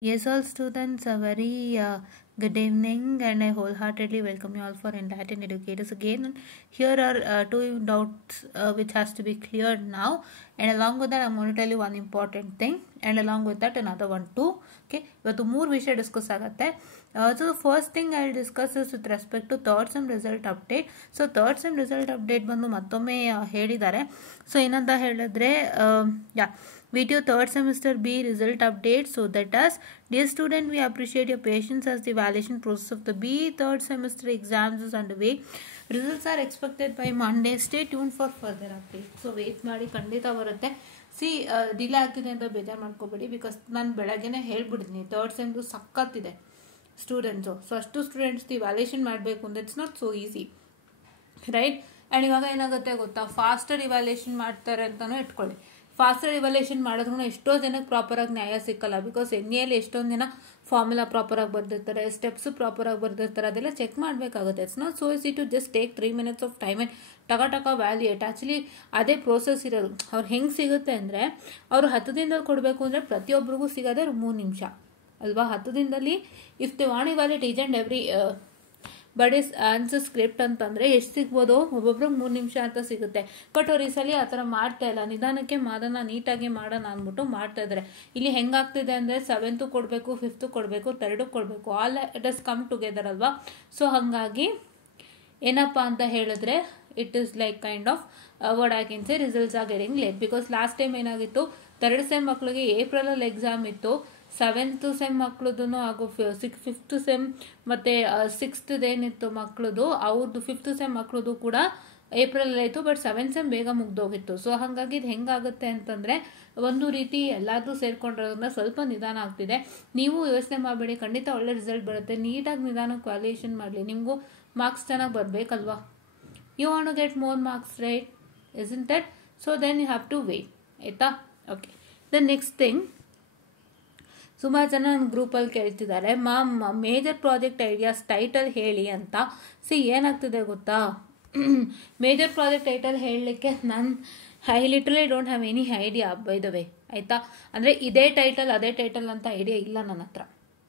Yes, all students, a very good evening, and I wholeheartedly welcome you all for Enlightened Educators again. Here are two doubts which has to be cleared now, and along with that, I'm going to tell you one important thing, and along with that, another one too. Okay, ಇವತ್ತು ಮೂರು ವಿಷಯ discuss ಆಗುತ್ತೆ. So the first thing I'll discuss is with respect to third sem result update. So third sem result update ಬಂದು ಮತ್ತೊಮ್ಮೆ ಹೇಳಿದ್ದಾರೆ. So ಏನಂತ ಹೇಳಿದ್ರೆ video third semester B result update. So that as dear student, we appreciate your patience as the evaluation process of the B third semester exams is underway. Results are expected by Monday. Stay tuned for further update. So wait ಮಾಡಿ ಖಂಡಿತ ಬರುತ್ತೆ. C delay ಆಗ್ತಿದೆ ಅಂತ ಬೇಜಾರು ಮಾಡ್ಕೋಬೇಡಿ, because ನಾನು ಬೆಳಗ್ಗೆನೇ ಹೇಳ್ಬಿಡ್ತೀನಿ ಥರ್ಡ್ ಸೆಮ್ದು ಸಕ್ಕತ್ತಿದೆ ಸ್ಟೂಡೆಂಟ್ಸು. ಸೊ ಅಷ್ಟು ಸ್ಟೂಡೆಂಟ್ಸ್ದು ಇವ್ಯಾಲ್ಯೂಯೇಷನ್ ಮಾಡಬೇಕು ಅಂದರೆ it's not so easy, right? And ಇವಾಗ ಏನಾಗುತ್ತೆ ಗೊತ್ತಾ, ಫಾಸ್ಟರ್ ಇವ್ಯಾಲ್ಯೂಯೇಷನ್ ಮಾಡ್ತಾರೆ ಅಂತಲೂ ಇಟ್ಕೊಳ್ಳಿ. ಫಾಸ್ಟರ್ ಇವ್ಯಾಲ್ಯೂಯೇಷನ್ ಮಾಡಿದ್ರು ಎಷ್ಟೋ ಜನಕ್ಕೆ ಪ್ರಾಪರಾಗಿ ನ್ಯಾಯ ಸಿಕ್ಕಲ್ಲ, ಬಿಕಾಸ್ ಎಲ್ಲಿ ಎಷ್ಟೊಂದು ಜನ ಫಾರ್ಮುಲಾ ಪ್ರಾಪರಾಗಿ ಬರ್ದಿರ್ತಾರೆ, ಸ್ಟೆಪ್ಸು ಪ್ರಾಪರಾಗಿ ಬರ್ದಿರ್ತಾರೆ, ಅದೆಲ್ಲ ಚೆಕ್ ಮಾಡಬೇಕಾಗುತ್ತೆ. It's not so easy to just take 3 minutes of time and to valuate. Actually ಅದೇ ಪ್ರೋಸೆಸ್ ಇರೋದು. ಅವ್ರು ಹೆಂಗೆ ಸಿಗುತ್ತೆ ಅಂದರೆ, ಅವರು 10 ದಿನದಲ್ಲಿ ಕೊಡಬೇಕು ಅಂದರೆ ಪ್ರತಿಯೊಬ್ಬರಿಗೂ ಸಿಗೋದೇ 3 ನಿಮಿಷ ಅಲ್ವಾ? 10 ದಿನದಲ್ಲಿ if the want evaluate each and every but is answer script ಅಂತಂದರೆ ಎಷ್ಟು ಸಿಗ್ಬೋದು? ಒಬ್ಬೊಬ್ರಿಗೆ 3 ನಿಮಿಷ ಅಂತ ಸಿಗುತ್ತೆ. ಬಟ್ ಅವ್ರು ಈ ಸಲ ಆ ಥರ ಮಾಡ್ತಾ ಇಲ್ಲ. ನಿಧಾನಕ್ಕೆ ಮಾಡೋಣ, ನೀಟಾಗಿ ಮಾಡೋಣ ಅಂದ್ಬಿಟ್ಟು ಮಾಡ್ತಾ ಇದ್ದಾರೆ. ಇಲ್ಲಿ ಹೆಂಗಾಗ್ತಿದೆ ಅಂದರೆ 7th ಕೊಡಬೇಕು, 5th ಕೊಡಬೇಕು, 3rd ಕೊಡಬೇಕು, all it is come together ಅಲ್ವಾ? ಸೊ ಹಾಗಾಗಿ ಏನಪ್ಪ ಅಂತ ಹೇಳಿದ್ರೆ, it is like kind of what I can say results are getting late. Because last time ಏನಾಗಿತ್ತು, 3rd ಸೆಮ್ ಮಕ್ಕಳಿಗೆ ಏಪ್ರಿಲಲ್ಲಿ ಎಕ್ಸಾಮ್ ಇತ್ತು, 7th ಸೆಮ್ ಮಕ್ಕಳದು ಹಾಗೂ 5th ಸೆಮ್ ಮತ್ತು 6th ಏನಿತ್ತು ಮಕ್ಕಳದು, ಅವ್ರದ್ದು 5th ಸೆಮ್ ಮಕ್ಕಳದು ಕೂಡ ಏಪ್ರಿಲಲ್ಲಿ ಆಯಿತು. ಬಟ್ 7th ಸೆಮ್ ಬೇಗ ಮುಗ್ದೋಗಿತ್ತು. ಸೊ ಹಾಗಾಗಿ ಇದು ಹೆಂಗಾಗುತ್ತೆ ಅಂತಂದರೆ, ಒಂದು ರೀತಿ ಎಲ್ಲಾದರೂ ಸೇರ್ಕೊಂಡಿರೋದ್ರಿಂದ ಸ್ವಲ್ಪ ನಿಧಾನ ಆಗ್ತಿದೆ. ನೀವು ಯೋಚನೆ ಮಾಡಬೇಡಿ, ಖಂಡಿತ ಒಳ್ಳೆ ರಿಸಲ್ಟ್ ಬರುತ್ತೆ. ನೀಟಾಗಿ ನಿಧಾನಕ್ಕೆ ವ್ಯಾಲ್ಯೂಯೇಷನ್ ಮಾಡಲಿ, ನಿಮಗೂ ಮಾರ್ಕ್ಸ್ ಚೆನ್ನಾಗಿ ಬರಬೇಕಲ್ವಾ? You want to get more marks, right? Isn't it? So then you have to wait. ಆಯಿತಾ? ಓಕೆ. ದ ನೆಕ್ಸ್ಟ್ ಥಿಂಗ್, ಸುಮಾರು ಜನ ನನ್ನ ಗ್ರೂಪಲ್ಲಿ ಕೇಳ್ತಿದ್ದಾರೆ, ma'am major project ideas title ಹೇಳಿ ಅಂತ. ಏನಾಗ್ತಿದೆ ಗೊತ್ತಾ, ಮೇಜರ್ ಪ್ರಾಜೆಕ್ಟ್ ಟೈಟಲ್ ಹೇಳಲಿಕ್ಕೆ I literally don't have any idea by the way, ಆಯಿತಾ? ಅಂದರೆ ಇದೇ ಟೈಟಲ್ ಅದೇ ಟೈಟಲ್ ಅಂತ ಐಡಿಯಾ ಇಲ್ಲ ನನ್ನ ಹತ್ರ,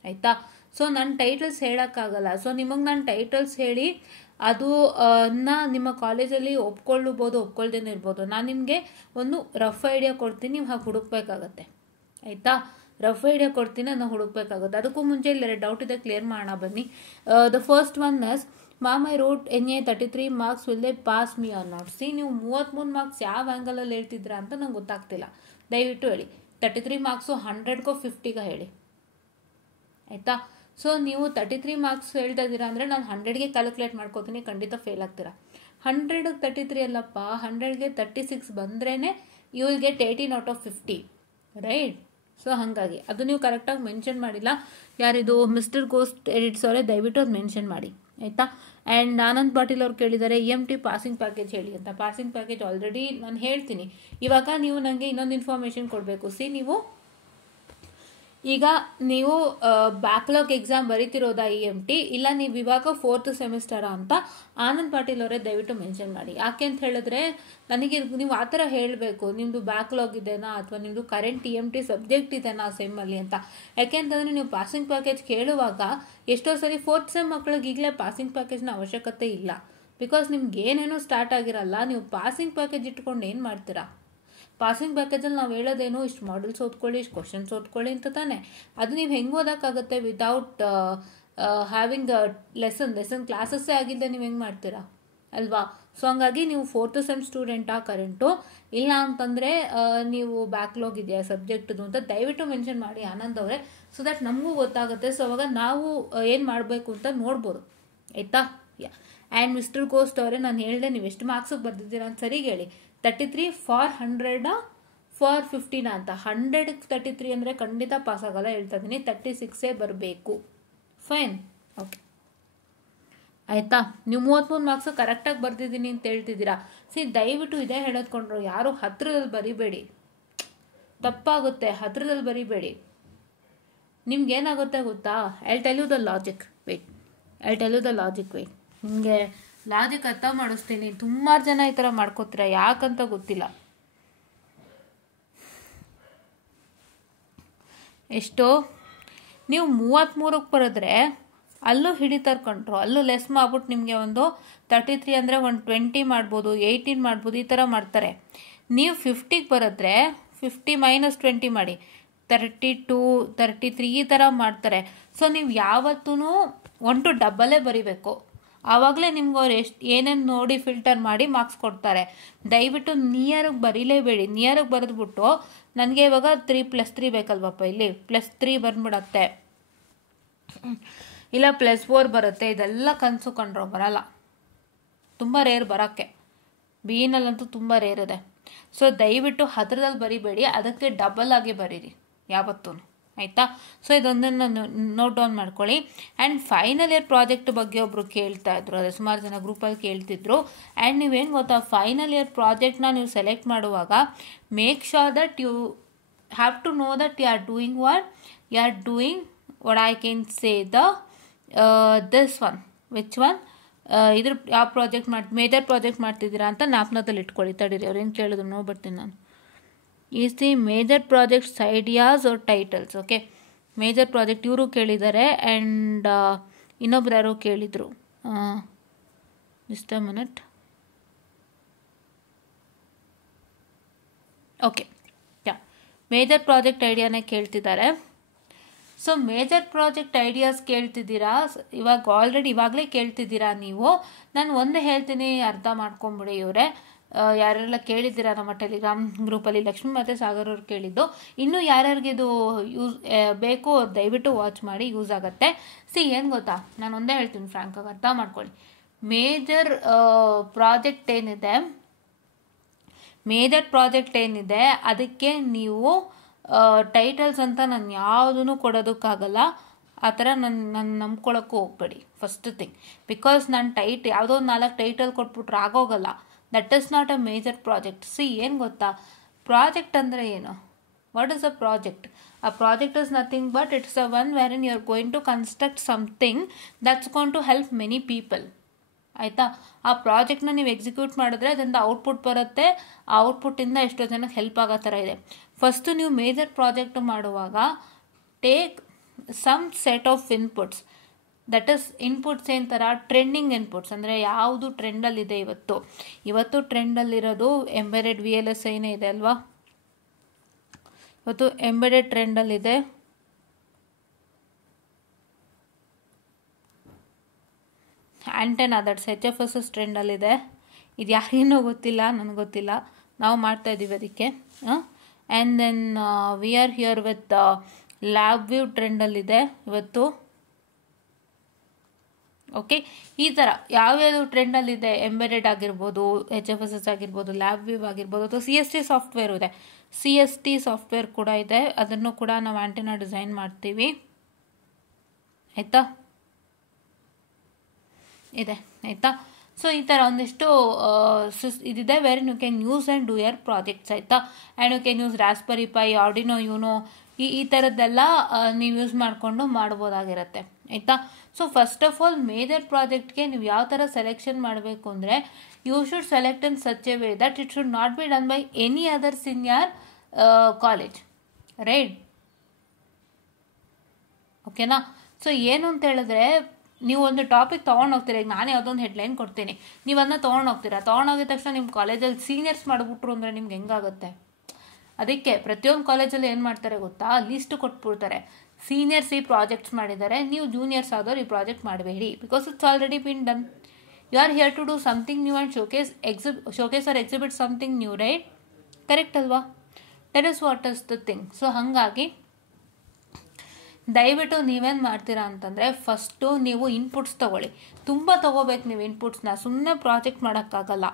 ಆಯಿತಾ? ಸೊ ನನ್ನ ಟೈಟಲ್ಸ್ ಹೇಳೋಕ್ಕಾಗಲ್ಲ. ಸೊ ನಿಮಗೆ ನಾನು ಟೈಟಲ್ಸ್ ಹೇಳಿ ಅದು ನಿಮ್ಮ ಕಾಲೇಜಲ್ಲಿ ಒಪ್ಕೊಳ್ಳಬಹುದು, ಒಪ್ಕೊಳ್ದೇನೆ ಇರ್ಬೋದು. ನಾನು ನಿಮಗೆ ಒಂದು ರಫ್ ಐಡಿಯಾ ಕೊಡ್ತೀನಿ, ನೀವು ಹಾಗೆ ಹುಡುಕ್ಬೇಕಾಗತ್ತೆ, ಆಯಿತಾ? ರಫ್ ಐಡಿಯಾ ಕೊಡ್ತೀನಿ, ನಾನು ಹುಡುಕ್ಬೇಕಾಗುತ್ತೆ. ಅದಕ್ಕೂ ಮುಂಚೆ ಇಲ್ಲಿ 2 ಡೌಟ್ ಇದೆ, ಕ್ಲಿಯರ್ ಮಾಡೋಣ ಬನ್ನಿ. The first one is, ma'am I wrote NA 33 marks, will they pass me or not? ನೀವು 33 ಮಾರ್ಕ್ಸ್ ಯಾವ ಆ್ಯಂಗಲಲ್ಲಿ ಹೇಳ್ತಿದ್ದೀರಾ ಅಂತ ನಂಗೆ ಗೊತ್ತಾಗ್ತಿಲ್ಲ. ದಯವಿಟ್ಟು ಹೇಳಿ, 33 ಮಾರ್ಕ್ಸು 100ಗೋ 50ಗೋ ಹೇಳಿ, ಆಯಿತಾ? ಸೊ ನೀವು 33 ಮಾರ್ಕ್ಸ್ ಹೇಳ್ತಾ ಇದ್ದೀರಾ ಅಂದರೆ ನಾನು 100ಗೆ ಕ್ಯಾಲ್ಕುಲೇಟ್ ಮಾಡ್ಕೋತೀನಿ, ಖಂಡಿತ ಫೇಲ್ ಆಗ್ತೀರಾ. 100ಗೆ 33 ಅಲ್ಲಪ್ಪ, 100ಗೆ 36 ಬಂದ್ರೇ you will get 18 out of 50, right? So ಹಾಗಾಗಿ ಅದು ನೀವು ಕರೆಕ್ಟಾಗಿ ಮೆನ್ಷನ್ ಮಾಡಿಲ್ಲ. ಯಾರಿದು ಮಿಸ್ಟರ್ ಗೋಸ್ಟ್ ಎಡಿಟ್ಸ್ ಅವರೇ, ದಯವಿಟ್ಟು ಅದು ಮೆನ್ಷನ್ ಮಾಡಿ, ಆಯಿತಾ? ಆ್ಯಂಡ್ ಆನಂದ್ ಪಾಟೀಲ್ ಅವ್ರು ಕೇಳಿದ್ದಾರೆ EMT ಪಾಸಿಂಗ್ ಪ್ಯಾಕೇಜ್ ಹೇಳಿ ಅಂತ. ಪಾಸಿಂಗ್ ಪ್ಯಾಕೇಜ್ ಆಲ್ರೆಡಿ ನಾನು ಹೇಳ್ತೀನಿ. ಇವಾಗ ನೀವು ನನಗೆ ಇನ್ನೊಂದು ಇನ್ಫಾರ್ಮೇಷನ್ ಕೊಡಬೇಕು. ಈಗ ನೀವು ಬ್ಯಾಕ್ಲಾಗ್ ಎಕ್ಸಾಮ್ ಬರೀತಿರೋದಾ EMT, ಇಲ್ಲ ನೀವು ಇವಾಗ 4th ಸೆಮಿಸ್ಟರಾ ಅಂತ ಆನಂದ್ ಪಾಟೀಲ್ ಅವರೇ ದಯವಿಟ್ಟು ಮೆನ್ಷನ್ ಮಾಡಿ. ಯಾಕೆ ಅಂತ ಹೇಳಿದ್ರೆ, ನನಗೆ ನೀವು ಆ ಥರ ಹೇಳಬೇಕು, ನಿಮ್ಮದು ಬ್ಯಾಕ್ಲಾಗ್ ಇದೆನಾ ಅಥವಾ ನಿಮ್ಮದು ಕರೆಂಟ್ EMT ಸಬ್ಜೆಕ್ಟ್ ಇದೆನಾ ಸೆಮ್ಮಲ್ಲಿ ಅಂತ. ಯಾಕೆಂತಂದರೆ ನೀವು ಪಾಸಿಂಗ್ ಪ್ಯಾಕೇಜ್ ಕೇಳುವಾಗ ಎಷ್ಟೋ ಸರಿ 4th ಸೆಮ್ ಮಕ್ಕಳಿಗೆ ಈಗಲೇ ಪಾಸಿಂಗ್ ಪ್ಯಾಕೇಜ್ನ ಅವಶ್ಯಕತೆ ಇಲ್ಲ. ಬಿಕಾಸ್ ನಿಮ್ಗೆ ಏನೇನೋ ಸ್ಟಾರ್ಟ್ ಆಗಿರಲ್ಲ, ನೀವು ಪಾಸಿಂಗ್ ಪ್ಯಾಕೇಜ್ ಇಟ್ಕೊಂಡು ಏನು ಮಾಡ್ತೀರಾ? ಪಾಸಿಂಗ್ ಪ್ಯಾಕೇಜಲ್ಲಿ ನಾವು ಹೇಳೋದೇನು, ಇಷ್ಟು ಮಾಡಲ್ಸ್ ಓದ್ಕೊಳ್ಳಿ, ಇಷ್ಟು ಕ್ವಶನ್ಸ್ ಓದ್ಕೊಳ್ಳಿ ಅಂತ ತಾನೆ. ಅದು ನೀವು ಹೆಂಗೆ ಓದೋಕ್ಕಾಗುತ್ತೆ ವಿತೌಟ್ ಹ್ಯಾವಿಂಗ್ ಲೆಸನ್ ಕ್ಲಾಸಸ್ಸೇ ಆಗಿಲ್ಲದೆ ನೀವು ಹೆಂಗೆ ಮಾಡ್ತೀರಾ ಅಲ್ವಾ? ಸೊ ಹಂಗಾಗಿ ನೀವು 4th ಸೆಮ್ ಸ್ಟೂಡೆಂಟಾ ಕರೆಂಟು, ಇಲ್ಲ ಅಂತಂದರೆ ನೀವು ಬ್ಯಾಕ್ಲಾಗ್ ಇದೆಯಾ ಸಬ್ಜೆಕ್ಟ್ದು ಅಂತ ದಯವಿಟ್ಟು ಮೆನ್ಷನ್ ಮಾಡಿ ಆನಂದ್ ಅವರೇ, ಸೊ ದಟ್ ನಮಗೂ ಗೊತ್ತಾಗುತ್ತೆ. ಸೊ ಅವಾಗ ನಾವು ಏನು ಮಾಡಬೇಕು ಅಂತ ನೋಡ್ಬೋದು, ಆಯಿತಾ? ಆ್ಯಂಡ್ ಮಿಸ್ಟರ್ ಗೋಸ್ಟ್ ಅವರೇ, ನಾನು ಹೇಳಿದೆ ನೀವು ಎಷ್ಟು ಮಾರ್ಕ್ಸಿಗೆ ಬರ್ದಿದ್ದೀರಾ ಅಂತ ಸರಿಗೆ ಹೇಳಿ. 33 ಫಾರ್ 100 ಫಾರ್ 15 ಅಂತ. 100ಗೆ 33 ಅಂದರೆ ಖಂಡಿತ ಪಾಸ್ ಆಗಲ್ಲ, ಹೇಳ್ತಾ ಇದ್ದೀನಿ. 36 ಬರಬೇಕು, ಫೈನ್, ಓಕೆ, ಆಯಿತಾ? ನೀವು 33 ಮಾರ್ಕ್ಸ್ ಕರೆಕ್ಟಾಗಿ ಬರ್ದಿದ್ದೀನಿ ಅಂತ ಹೇಳ್ತಿದ್ದೀರಾ. ದಯವಿಟ್ಟು ಇದೇ ಹೇಳೋದ್ಕೊಂಡ್ರು, ಯಾರು ಹತ್ರದಲ್ಲಿ ಬರಿಬೇಡಿ, ತಪ್ಪಾಗುತ್ತೆ. ಹತ್ರದಲ್ಲಿ ಬರಿಬೇಡಿ. ನಿಮ್ಗೇನಾಗುತ್ತೆ ಗೊತ್ತಾ, I tell you the logic, wait, ನಿಮಗೆ ಲಾಜಿಕ್ ಅರ್ಥ ಮಾಡಿಸ್ತೀನಿ. ಸುಮಾರು ಜನ ಈ ಥರ ಮಾಡ್ಕೋತೀರ, ಯಾಕಂತ ಗೊತ್ತಿಲ್ಲ. ಎಷ್ಟೋ ನೀವು 33ಕ್ಕೆ ಬರೆದ್ರೆ ಅಲ್ಲೂ ಹಿಡಿತಾರೆ ಕಂಟ್ರು, ಅಲ್ಲೂ ಲೆಸ್ ಮಾಡ್ಬಿಟ್ಟು ನಿಮಗೆ ಒಂದು 33 ಅಂದರೆ ಒಂದು 20 ಮಾಡ್ಬೋದು, 18 ಮಾಡ್ಬೋದು, ಈ ಥರ ಮಾಡ್ತಾರೆ. ನೀವು 50ಗೆ ಬರೆದ್ರೆ 50 - 20 ಮಾಡಿ 32, 33 ಈ ಥರ ಮಾಡ್ತಾರೆ. ಸೊ ನೀವು ಯಾವತ್ತೂ 1 to ಡಬಲೇ ಬರಿಬೇಕು. ಆವಾಗಲೇ ನಿಮ್ಗೆ ಅವ್ರು ಏನೇನು ನೋಡಿ ಫಿಲ್ಟರ್ ಮಾಡಿ ಮಾರ್ಕ್ಸ್ ಕೊಡ್ತಾರೆ. ದಯವಿಟ್ಟು ನಿಯರಿಗೆ ಬರೀಲೇಬೇಡಿ. ನಿಯರಿಗೆ ಬರೆದ್ಬಿಟ್ಟು ನನಗೆ ಇವಾಗ 3+3 ಬೇಕಲ್ವಪ್ಪ, ಇಲ್ಲಿ +3 ಬಂದ್ಬಿಡತ್ತೆ, ಇಲ್ಲ +4 ಬರುತ್ತೆ. ಇದೆಲ್ಲ ಕನಸು ಕಂಡ್ರು ಬರಲ್ಲ, ತುಂಬ ರೇರ್ ಬರೋಕ್ಕೆ. ಬಿನಲ್ಲಂತೂ ತುಂಬ ರೇರ್ ಇದೆ. ಸೊ ದಯವಿಟ್ಟು ಹತ್ರದಲ್ಲಿ ಬರಿಬೇಡಿ, ಅದಕ್ಕೆ ಡಬಲ್ ಆಗಿ ಬರೀರಿ ಯಾವತ್ತೂ, ಆಯಿತಾ? ಸೊ ಇದೊಂದನ್ನು ನೋಟ್ ಡೌನ್ ಮಾಡ್ಕೊಳ್ಳಿ. ಆ್ಯಂಡ್ ಫೈನಲ್ ಇಯರ್ ಪ್ರಾಜೆಕ್ಟ್ ಬಗ್ಗೆ ಒಬ್ಬರು ಕೇಳ್ತಾ ಇದ್ರು, ಅದೇ ಸುಮಾರು ಜನ ಗ್ರೂಪಲ್ಲಿ ಕೇಳ್ತಿದ್ರು. ಆ್ಯಂಡ್ ನೀವೇನು ಗೊತ್ತಾ, ಫೈನಲ್ ಇಯರ್ ಪ್ರಾಜೆಕ್ಟ್ನ ನೀವು ಸೆಲೆಕ್ಟ್ ಮಾಡುವಾಗ make sure that you have to know that you are doing what I can say this one, which one, ಇದ್ರ ಯಾವ ಪ್ರಾಜೆಕ್ಟ್ ಮೇಜರ್ ಪ್ರಾಜೆಕ್ಟ್ ಮಾಡ್ತಿದ್ದೀರಾ ಅಂತ ಜ್ಞಾಪನದಲ್ಲಿ ಇಟ್ಕೊಳ್ಳಿ. ತಡೀರಿ, ಅವ್ರೇನು ಕೇಳಿದ್ರು ನೋಡ್ಬಿಡ್ತೀನಿ ನಾನು. Is the major projects ideas are titles? Okay, major project ಇವರು ಕೇಳಿದ್ದಾರೆ. ಆ್ಯಂಡ್ ಇನ್ನೊಬ್ರು ಯಾರೋ ಕೇಳಿದರು, just a minute. Okay, major project ಐಡಿಯಾನೇ ಕೇಳ್ತಿದ್ದಾರೆ. ಸೊ ಮೇಜರ್ ಪ್ರಾಜೆಕ್ಟ್ ಐಡಿಯಾಸ್ ಕೇಳ್ತಿದ್ದೀರಾ, ಇವಾಗಲೇ ಕೇಳ್ತಿದ್ದೀರಾ ನೀವು. ನಾನು ಒಂದು ಹೇಳ್ತೀನಿ, ಅರ್ಥ ಮಾಡ್ಕೊಂಬಿಡಿ ಇವರೇ, ಯಾರೆಲ್ಲ ಕೇಳಿದ್ದೀರಾ ನಮ್ಮ ಟೆಲಿಗ್ರಾಮ್ ಗ್ರೂಪಲ್ಲಿ. ಲಕ್ಷ್ಮಿ ಮತ್ತು ಸಾಗರ್ ಅವ್ರು ಕೇಳಿದ್ದು. ಇನ್ನೂ ಯಾರ್ಯಾರಿಗೆ ಇದು ಯೂಸ್ ಬೇಕು ದಯವಿಟ್ಟು ವಾಚ್ ಮಾಡಿ, ಯೂಸ್ ಆಗುತ್ತೆ. ಏನು ಗೊತ್ತಾ, ನಾನು ಒಂದೇ ಹೇಳ್ತೀನಿ ಫ್ರಾಂಕಾಗಿ, ಅರ್ಥ ಮಾಡ್ಕೊಳ್ಳಿ. ಮೇಜರ್ ಪ್ರಾಜೆಕ್ಟ್ ಏನಿದೆ ಅದಕ್ಕೆ ನೀವು ಟೈಟಲ್ಸ್ ಅಂತ ನಾನು ಯಾವುದೂ ಕೊಡೋದಕ್ಕಾಗಲ್ಲ. ಆ ಥರ ನಾನು ನಂಬ್ಕೊಳ್ಳೋಕ್ಕೂ ಹೋಗ್ಬೇಡಿ ಫಸ್ಟ್ ಥಿಂಗ್. ಬಿಕಾಸ್ ನಾನು ಯಾವುದೋ 4 ಟೈಟಲ್ ಕೊಟ್ಬಿಟ್ರೆ ಆಗೋಗಲ್ಲ. That is not a major project. ಏನು ಗೊತ್ತಾ, ಪ್ರಾಜೆಕ್ಟ್ ಅಂದರೆ ಏನು? What is a project? A project is nothing but it's a one where you are going to construct something that's going to help many people, ಆಯಿತಾ? ಆ ಪ್ರಾಜೆಕ್ಟ್ನ ನೀವು execute ಮಾಡಿದ್ರೆ ಅದರಿಂದ output ಬರುತ್ತೆ. ಆ ಔಟ್ಪುಟ್ಟಿಂದ ಎಷ್ಟೋ ಜನಕ್ಕೆ ಹೆಲ್ಪ್ ಆಗೋ ಥರ ಇದೆ. ಫಸ್ಟು ನೀವು ಮೇಜರ್ ಪ್ರಾಜೆಕ್ಟ್ ಮಾಡುವಾಗ take some set of inputs. That is inputs ಏನು ಥರ? ಟ್ರೆಂಡಿಂಗ್ ಇನ್ಪುಟ್ಸ್, ಅಂದರೆ ಯಾವುದು ಟ್ರೆಂಡಲ್ಲಿದೆ ಇವತ್ತು ಟ್ರೆಂಡಲ್ಲಿರೋದು ಎಂಬೆಡೆಡ್ VLSIನೇ ಇದೆ ಅಲ್ವಾ? ಇವತ್ತು ಎಂಬೆಡೆಡ್ ಟ್ರೆಂಡಲ್ಲಿದೆ. ಆ್ಯಂಟೆನಾ ದಟ್ಸ್ HFSS ಟ್ರೆಂಡಲ್ಲಿದೆ. ಇದು ಯಾರಿಗೇನೋ ಗೊತ್ತಿಲ್ಲ, ನನಗೆ ಗೊತ್ತಿಲ್ಲ, ನಾವು ಮಾಡ್ತಾಯಿದ್ದೀವಿ ಅದಕ್ಕೆ. And then we are here with LabVIEW ಟ್ರೆಂಡಲ್ಲಿದೆ ಇವತ್ತು. ಓಕೆ, ಈ ಥರ ಯಾವ್ಯಾವುದು ಟ್ರೆಂಡಲ್ಲಿದೆ, ಎಂಬೆಡೆಡ್ ಆಗಿರ್ಬೋದು, HFSS ಆಗಿರ್ಬೋದು, LabVIEW ಆಗಿರ್ಬೋದು, ಅಥವಾ CST ಸಾಫ್ಟ್ವೇರ್ ಇದೆ. CST ಸಾಫ್ಟ್ವೇರ್ ಕೂಡ ಇದೆ, ಅದನ್ನು ಕೂಡ ನಾವು ಆ್ಯಂಟೆನಾ ಡಿಸೈನ್ ಮಾಡ್ತೀವಿ, ಆಯಿತಾ? ಇದೆ, ಆಯಿತಾ? ಸೊ ಈ ಥರ ಒಂದಿಷ್ಟು ಇದಿದೆ where you can use and do your projects, ಆಯಿತಾ? And you can use Raspberry Pi, Arduino Uno, ಈ ಥರದ್ದೆಲ್ಲ ನೀವು ಯೂಸ್ ಮಾಡಿಕೊಂಡು ಮಾಡ್ಬೋದಾಗಿರುತ್ತೆ, ಆಯಿತಾ? So first of all major ಪ್ರಾಜೆಕ್ಟ್ಗೆ ನೀವು ಯಾವ ಥರ ಸೆಲೆಕ್ಷನ್ ಮಾಡಬೇಕು ಅಂದರೆ, you should select in such a way that it should not be done by any others in your college, right? ಓಕೆನಾ? ಸೊ ಏನು ಅಂತ ಹೇಳಿದ್ರೆ, ನೀವು ಒಂದು ಟಾಪಿಕ್ ತೊಗೊಂಡೋಗ್ತೀರಾ. ಈಗ ನಾನು ಯಾವುದೊಂದು ಹೆಡ್ಲೈನ್ ಕೊಡ್ತೀನಿ, ನೀವು ಅದನ್ನ ತೊಗೊಂಡೋಗ್ತೀರಾ. ತೊಗೊಂಡೋಗಿದ ತಕ್ಷಣ ನಿಮ್ಮ ಕಾಲೇಜಲ್ಲಿ ಸೀನಿಯರ್ಸ್ ಮಾಡಿಬಿಟ್ರು ಅಂದರೆ ನಿಮ್ಗೆ ಹೆಂಗಾಗುತ್ತೆ? ಅದಕ್ಕೆ ಪ್ರತಿಯೊಂದು ಕಾಲೇಜಲ್ಲಿ ಏನು ಮಾಡ್ತಾರೆ ಗೊತ್ತಾ, ಲಿಸ್ಟ್ ಕೊಟ್ಬಿಡ್ತಾರೆ. ಸೀನಿಯರ್ಸ್ ಈ ಪ್ರಾಜೆಕ್ಟ್ಸ್ ಮಾಡಿದ್ದಾರೆ, ನೀವು ಜೂನಿಯರ್ಸ್ ಆದವ್ರು ಈ ಪ್ರಾಜೆಕ್ಟ್ ಮಾಡಬೇಡಿ, because it's already been done. You are here to do something new and showcase or exhibit something new, right? Correct ಅಲ್ವಾ? That is what is the thing. So ಹಾಗಾಗಿ ದಯವಿಟ್ಟು ನೀವೇನು ಮಾಡ್ತೀರಾ ಅಂತಂದರೆ, ಫಸ್ಟು ನೀವು ಇನ್ಪುಟ್ಸ್ ತೊಗೊಳ್ಳಿ. ತುಂಬ ತೊಗೋಬೇಕು ನೀವು ಇನ್ಪುಟ್ಸ್ನ, ಸುಮ್ಮನೆ ಪ್ರಾಜೆಕ್ಟ್ ಮಾಡೋಕ್ಕಾಗಲ್ಲ.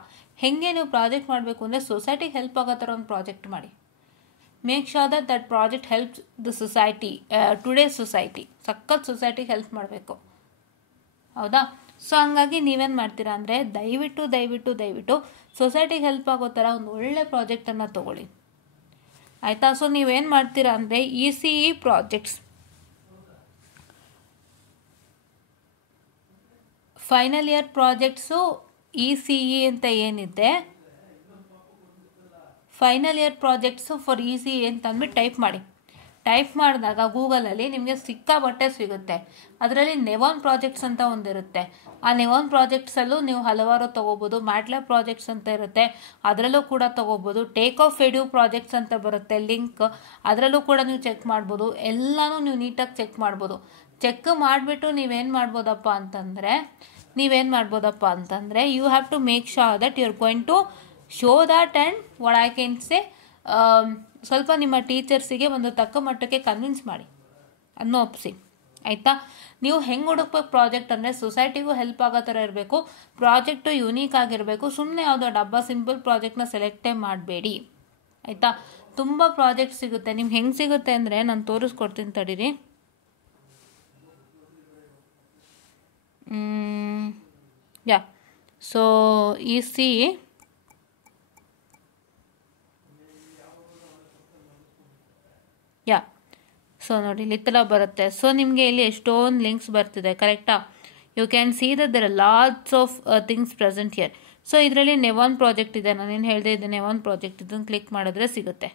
ಹೇಗೆ ನೀವು ಪ್ರಾಜೆಕ್ಟ್ ಮಾಡಬೇಕು ಅಂದರೆ, ಸೊಸೈಟಿಗೆ ಹೆಲ್ಪ್ ಆಗೋ ಥರ ಒಂದು ಪ್ರಾಜೆಕ್ಟ್ ಮಾಡಿ. Make sure that project helps the society, today's society. ಸಖತ್ ಸೊಸೈಟಿಗೆ ಹೆಲ್ಪ್ ಮಾಡಬೇಕು, ಹೌದಾ? ಸೊ ಹಂಗಾಗಿ ನೀವೇನು ಮಾಡ್ತೀರಾ ಅಂದರೆ, ದಯವಿಟ್ಟು ಸೊಸೈಟಿಗೆ ಹೆಲ್ಪ್ ಆಗೋ ಥರ ಒಂದು ಒಳ್ಳೆ ಪ್ರಾಜೆಕ್ಟನ್ನು ತೊಗೊಳ್ಳಿ, ಆಯಿತಾ? ಸೊ ನೀವೇನು ಮಾಡ್ತೀರಾ ಅಂದರೆ, ECE projects, final year projects ECE ಅಂತ ಏನಿದೆ, final year projects for ECE ಅಂತ ಅಂದ್ಬಿಟ್ಟು ಟೈಪ್ ಮಾಡಿ. ಟೈಪ್ ಮಾಡಿದಾಗ ಗೂಗಲಲ್ಲಿ ನಿಮಗೆ ಸಿಕ್ಕಾಪಟ್ಟೆ ಸಿಗುತ್ತೆ. ಅದರಲ್ಲಿ ನೆವಾನ್ ಪ್ರಾಜೆಕ್ಟ್ಸ್ ಅಂತ ಒಂದಿರುತ್ತೆ. ಆ ನೆವಾನ್ ಪ್ರಾಜೆಕ್ಟ್ಸಲ್ಲೂ ನೀವು ಹಲವಾರು ತೊಗೋಬೋದು. ಮ್ಯಾಟ್ಲ್ಯಾಬ್ ಪ್ರಾಜೆಕ್ಟ್ಸ್ ಅಂತ ಇರುತ್ತೆ, ಅದರಲ್ಲೂ ಕೂಡ ತೊಗೋಬೋದು. ಟೇಕ್ ಆಫ್ ಎಡ್ಯೂ ಪ್ರಾಜೆಕ್ಟ್ಸ್ ಅಂತ ಬರುತ್ತೆ ಲಿಂಕ್, ಅದರಲ್ಲೂ ಕೂಡ ನೀವು ಚೆಕ್ ಮಾಡ್ಬೋದು. ಎಲ್ಲನೂ ನೀವು ನೀಟಾಗಿ ಚೆಕ್ ಮಾಡ್ಬೋದು. ಚೆಕ್ ಮಾಡಿಬಿಟ್ಟು ನೀವೇನು ಮಾಡ್ಬೋದಪ್ಪ ಅಂತಂದರೆ you have to make sure that you are going to show that and what I can say ಸ್ವಲ್ಪ ನಿಮ್ಮ ಟೀಚರ್ಸಿಗೆ ಒಂದು ತಕ್ಕ ಮಟ್ಟಕ್ಕೆ ಕನ್ವಿನ್ಸ್ ಮಾಡಿ, ಅದನ್ನ ಒಪ್ಪಿಸಿ. ಆಯಿತಾ? ನೀವು ಹೆಂಗೆ ಹುಡುಕ್ಬೇಕು ಪ್ರಾಜೆಕ್ಟ್ ಅಂದರೆ ಸೊಸೈಟಿಗೂ ಹೆಲ್ಪ್ ಆಗೋ ಥರ ಇರಬೇಕು, ಪ್ರಾಜೆಕ್ಟು ಯುನೀಕ್ ಆಗಿರಬೇಕು. ಸುಮ್ಮನೆ ಯಾವುದೋ ಡಬ್ಬ ಸಿಂಪಲ್ ಪ್ರಾಜೆಕ್ಟ್ನ ಸೆಲೆಕ್ಟೇ ಮಾಡಬೇಡಿ. ಆಯಿತಾ? ತುಂಬ ಪ್ರಾಜೆಕ್ಟ್ ಸಿಗುತ್ತೆ. ನಿಮ್ಗೆ ಹೆಂಗೆ ಸಿಗುತ್ತೆ ಅಂದರೆ ನಾನು ತೋರಿಸ್ಕೊಡ್ತೀನಿ ತಡೀರಿ. ಯಾ ಸೊ ಈ ಸಿ ಯಾ ಸೊ ನೋಡಿ ಇಲ್ಲಿ ಥರ ಬರುತ್ತೆ. ಸೊ ನಿಮಗೆ ಇಲ್ಲಿ ಎಷ್ಟೊಂದು ಲಿಂಕ್ಸ್ ಬರ್ತಿದೆ, ಕರೆಕ್ಟಾ? You can see that there are lots of things present here. So ಇದರಲ್ಲಿ ನೆವಾನ್ ಪ್ರಾಜೆಕ್ಟ್ ಇದೆ, ನಾನೇನು ಹೇಳಿದೆ ಇದು ನೆವಾನ್ ಪ್ರಾಜೆಕ್ಟ್, ಇದನ್ನು ಕ್ಲಿಕ್ ಮಾಡಿದ್ರೆ ಸಿಗುತ್ತೆ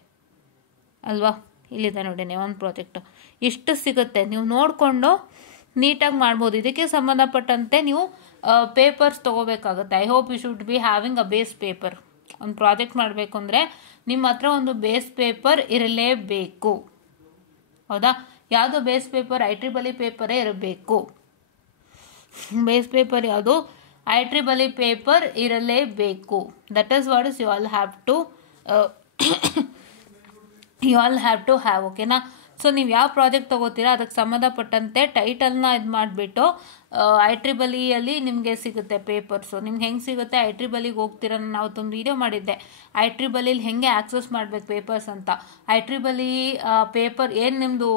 ಅಲ್ವಾ? ಇಲ್ಲಿದೆ ನೋಡಿ ನೆವಾನ್ ಪ್ರಾಜೆಕ್ಟು, ಇಷ್ಟು ಸಿಗುತ್ತೆ. ನೀವು ನೋಡಿಕೊಂಡು ನೀಟಾಗಿ ಮಾಡ್ಬೋದು. ಇದಕ್ಕೆ ಸಂಬಂಧಪಟ್ಟಂತೆ ನೀವು ಪೇಪರ್ಸ್ ತೊಗೋಬೇಕಾಗುತ್ತೆ. I hope you should be having a base paper. ಒಂದು ಪ್ರಾಜೆಕ್ಟ್ ಮಾಡಬೇಕು ಅಂದರೆ ನಿಮ್ಮ ಹತ್ರ ಒಂದು ಬೇಸ್ ಪೇಪರ್ ಇರಲೇಬೇಕು. ಹೌದಾ? ಯಾವುದು ಬೇಸ್ ಪೇಪರ್? IEEE ಪೇಪರೇ ಇರಬೇಕು. ಬೇಸ್ ಪೇಪರ್ ಯಾವುದು? IEEE ಪೇಪರ್ ಇರಲೇಬೇಕು. That is what is you all have to have. ಓಕೆನಾ? ಸೊ ನೀವು ಯಾವ ಪ್ರಾಜೆಕ್ಟ್ ತೊಗೋತೀರಾ ಅದಕ್ಕೆ ಸಂಬಂಧಪಟ್ಟಂತೆ ಟೈಟಲ್ನ ಇದು ಮಾಡಿಬಿಟ್ಟು IEEEಯಲ್ಲಿ ನಿಮಗೆ ಸಿಗುತ್ತೆ ಪೇಪರ್ಸು. ನಿಮ್ಗೆ ಹೆಂಗೆ ಸಿಗುತ್ತೆ? IEEEಗೆ ಹೋಗ್ತೀರ, ನಾನು ಅವತ್ತೊಂದು ವೀಡಿಯೋ ಮಾಡಿದ್ದೆ IEEEಲಿ ಹೆಂಗೆ ಆಕ್ಸೆಸ್ ಮಾಡಬೇಕು ಪೇಪರ್ಸ್ ಅಂತ. IEEE ಪೇಪರ್ ಏನು ನಿಮ್ಮದು